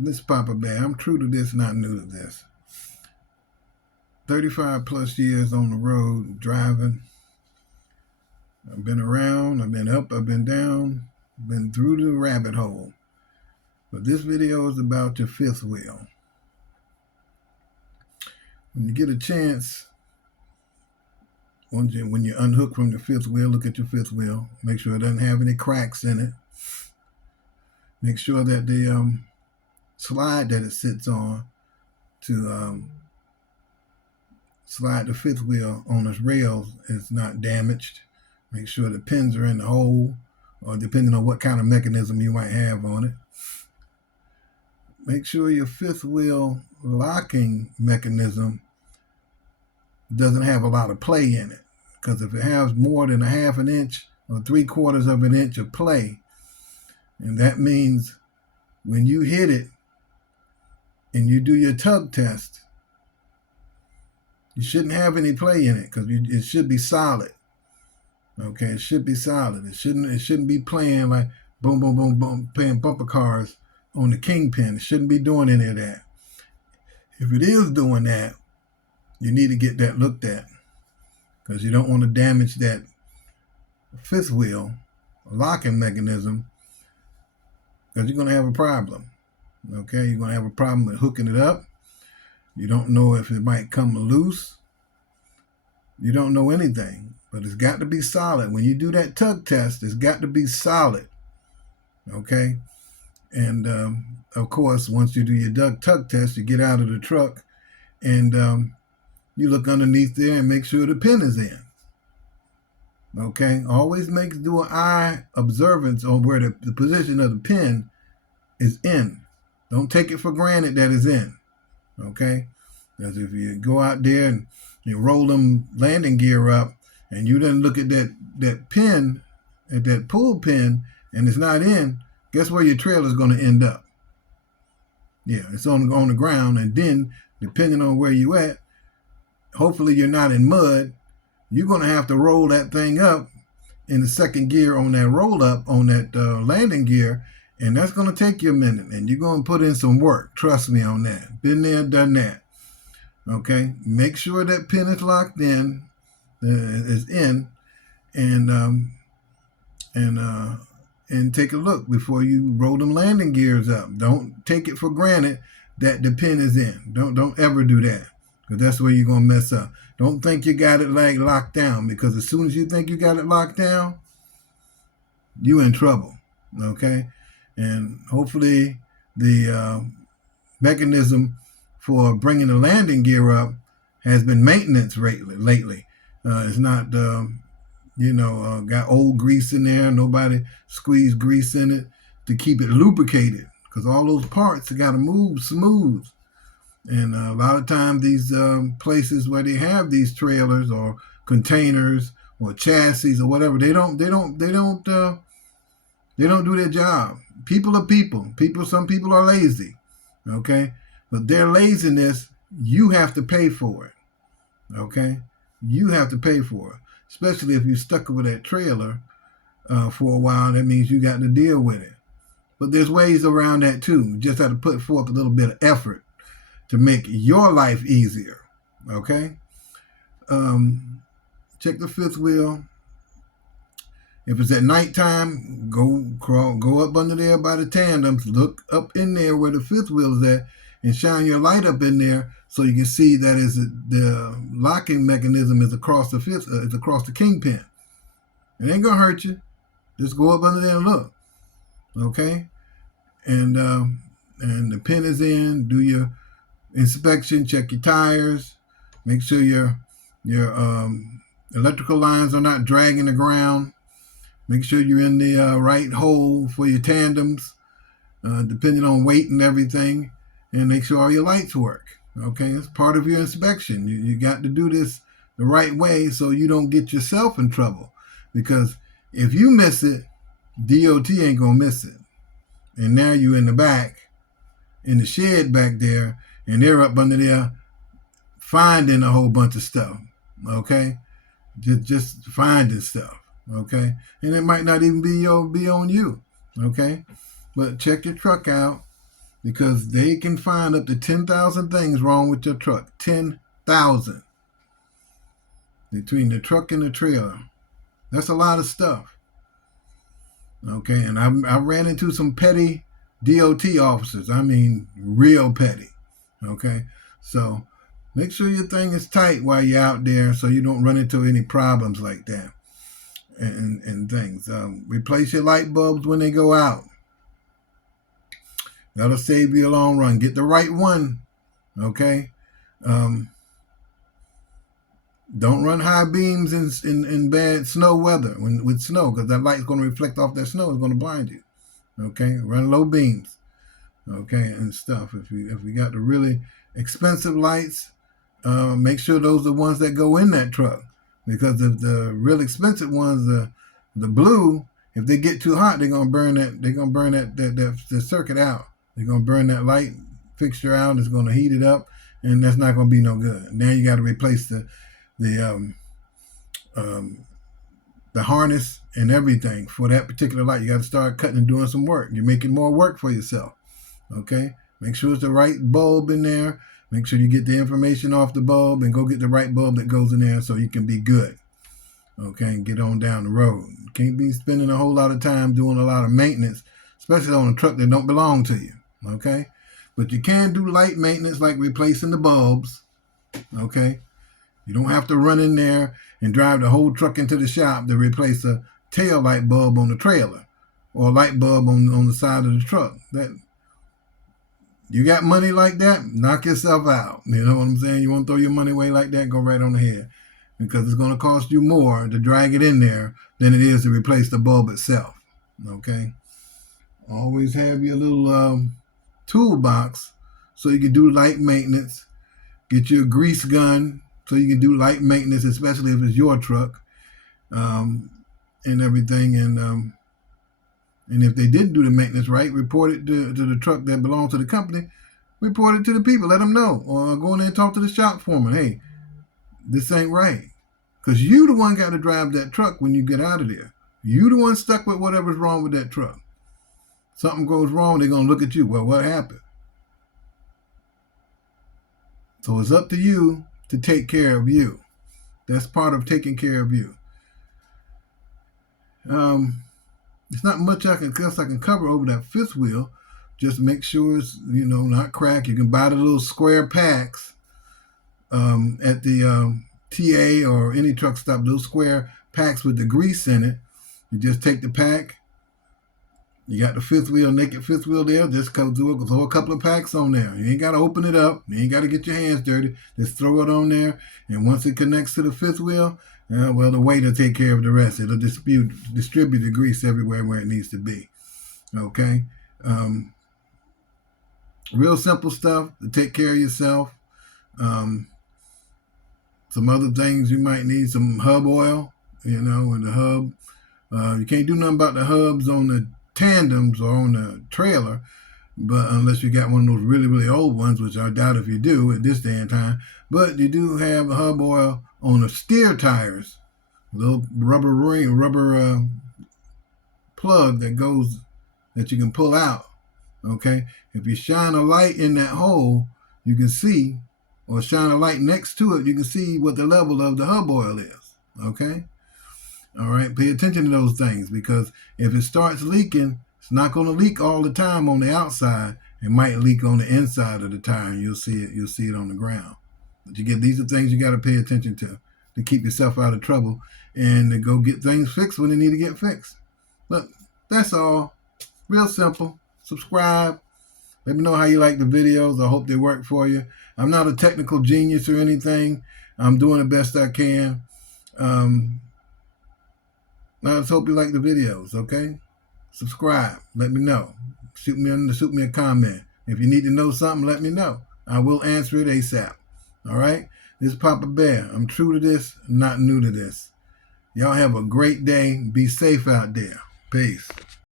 This Papa Bear, I'm true to this, not new to this. 35 plus years on the road driving. I've been around, I've been up, I've been down, been through the rabbit hole. But this video is about your fifth wheel. When you get a chance, when you unhook from the fifth wheel, look at your fifth wheel. Make sure it doesn't have any cracks in it. Make sure that the slide that it sits on to slide the fifth wheel on its rails is not damaged. Make sure the pins are in the hole, or depending on what kind of mechanism you might have on it. Make sure your fifth wheel locking mechanism doesn't have a lot of play in it, because if it has more than 1/2 inch or 3/4 of an inch of play, and that means when you hit it and you do your tug test, you shouldn't have any play in it, because it should be solid. Okay, it should be solid. It shouldn't be playing like boom, boom, boom, boom, playing bumper cars on the kingpin. It shouldn't be doing any of that. If it is doing that, you need to get that looked at, because you don't want to damage that fifth wheel locking mechanism, because you're going to have a problem. Okay, you're going to have a problem with hooking it up. You don't know if it might come loose. You don't know anything, but it's got to be solid. When you do that tug test, it's got to be solid. Okay, and of course, once you do your tug test, you get out of the truck and you look underneath there and make sure the pin is in. Okay, always do an eye observance on where the position of the pin is in. Don't take it for granted that it's in. Okay, because if you go out there and you roll them landing gear up and you didn't look at that pin, at that pull pin, and it's not in, guess where your trailer is going to end up? Yeah, it's on the ground, and then depending on where you at, hopefully you're not in mud, you're going to have to roll that thing up in the second gear on that roll up on that landing gear, and that's going to take you a minute, and you're going to put in some work. Trust me on that. Been there, done that. Okay, make sure that pin is locked in, is in, and take a look before you roll them landing gears up. Don't take it for granted that the pin is in. Don't ever do that, because that's where you're gonna mess up. Don't think you got it like locked down, because as soon as you think you got it locked down, you in trouble. Okay, and hopefully the mechanism for bringing the landing gear up has been maintenance lately. It's not got old grease in there. Nobody squeezed grease in it to keep it lubricated, because all those parts got to move smooth. And a lot of times these places where they have these trailers or containers or chassis or whatever, they don't do their job. People are people. Some people are lazy. Okay, but their laziness, you have to pay for it. Okay, you have to pay for it. Especially if you're stuck with that trailer for a while, that means you got to deal with it. But there's ways around that too. You just have to put forth a little bit of effort to make your life easier. Okay? Check the fifth wheel. If it's at nighttime, go up under there by the tandems, look up in there where the fifth wheel is at, and shine your light up in there so you can see that the locking mechanism is across the fifth, it's across the kingpin. It ain't gonna hurt you. Just go up under there and look. Okay, and the pin is in. Do your inspection. Check your tires. Make sure your electrical lines are not dragging the ground. Make sure you're in the right hole for your tandems, depending on weight and everything, and make sure all your lights work. Okay, it's part of your inspection. You got to do this the right way so you don't get yourself in trouble, because if you miss it, DOT ain't gonna miss it, and now you in the back, in the shed back there, and they're up under there finding a whole bunch of stuff. Okay, just finding stuff. Okay, and it might not even be on you. Okay, but check your truck out. because they can find up to 10,000 things wrong with your truck. 10,000 between the truck and the trailer. That's a lot of stuff. Okay, and I ran into some petty DOT officers. I mean, real petty. Okay, so make sure your thing is tight while you're out there, so you don't run into any problems like that and things. Replace your light bulbs when they go out. That'll save you a long run. Get the right one. Okay. Don't run high beams in bad snow weather with snow, because that light's going to reflect off that snow. It's going to blind you. Okay, run low beams. Okay, and stuff. If you got the really expensive lights, make sure those are the ones that go in that truck, because if the real expensive ones, the blue, if they get too hot, they're gonna burn that. They're gonna burn that circuit out. They're gonna burn that light fixture out. It's gonna heat it up, and that's not gonna be no good. Now you got to replace the harness and everything for that particular light. You got to start cutting and doing some work. You're making more work for yourself. Okay, make sure it's the right bulb in there. Make sure you get the information off the bulb and go get the right bulb that goes in there so you can be good. Okay, and get on down the road. You can't be spending a whole lot of time doing a lot of maintenance, especially on a truck that don't belong to you. Okay, but you can do light maintenance like replacing the bulbs. Okay, you don't have to run in there and drive the whole truck into the shop to replace a tail light bulb on the trailer or a light bulb on the side of the truck. That you got money like that, knock yourself out. You know what I'm saying? You want to throw your money away like that, go right on ahead, because it's going to cost you more to drag it in there than it is to replace the bulb itself. Okay? Always have your little toolbox so you can do light maintenance. Get your grease gun so you can do light maintenance, especially if it's your truck, and everything. And if they didn't do the maintenance right, report it to the truck that belongs to the company. Report it to the people. Let them know. Or go in there and talk to the shop foreman. Hey, this ain't right. Because you the one got to drive that truck when you get out of there. You the one stuck with whatever's wrong with that truck. Something goes wrong, they're going to look at you. Well, what happened? So it's up to you to take care of you. That's part of taking care of you. It's not much I can cover over that fifth wheel. Just make sure it's not cracked. You can buy the little square packs at the TA or any truck stop. Those square packs with the grease in it. You just take the pack. You got the fifth wheel, naked fifth wheel there. Just throw a couple of packs on there. You ain't got to open it up. You ain't got to get your hands dirty. Just throw it on there. And once it connects to the fifth wheel, the weight will take care of the rest. It'll distribute the grease everywhere where it needs to be. Okay? Real simple stuff to take care of yourself. Some other things you might need, some hub oil, and the hub. You can't do nothing about the hubs on the tandems or on the trailer, but unless you got one of those really, really old ones, which I doubt if you do at this day and time. But you do have a hub oil on the steer tires, a little rubber plug that you can pull out. Okay, if you shine a light in that hole, you can see, or shine a light next to it, you can see what the level of the hub oil is. Okay. All right, pay attention to those things, because if it starts leaking, it's not going to leak all the time on the outside. It might leak on the inside of the tire, and you'll see it on the ground. But these are things you got to pay attention to keep yourself out of trouble and to go get things fixed when they need to get fixed. But that's all. Real simple. Subscribe. Let me know how you like the videos. I hope they work for you. I'm not a technical genius or anything. I'm doing the best I can. I just hope you like the videos, okay? Subscribe. Let me know. Shoot me a comment. If you need to know something, let me know. I will answer it ASAP. All right? This is Papa Bear. I'm true to this, not new to this. Y'all have a great day. Be safe out there. Peace.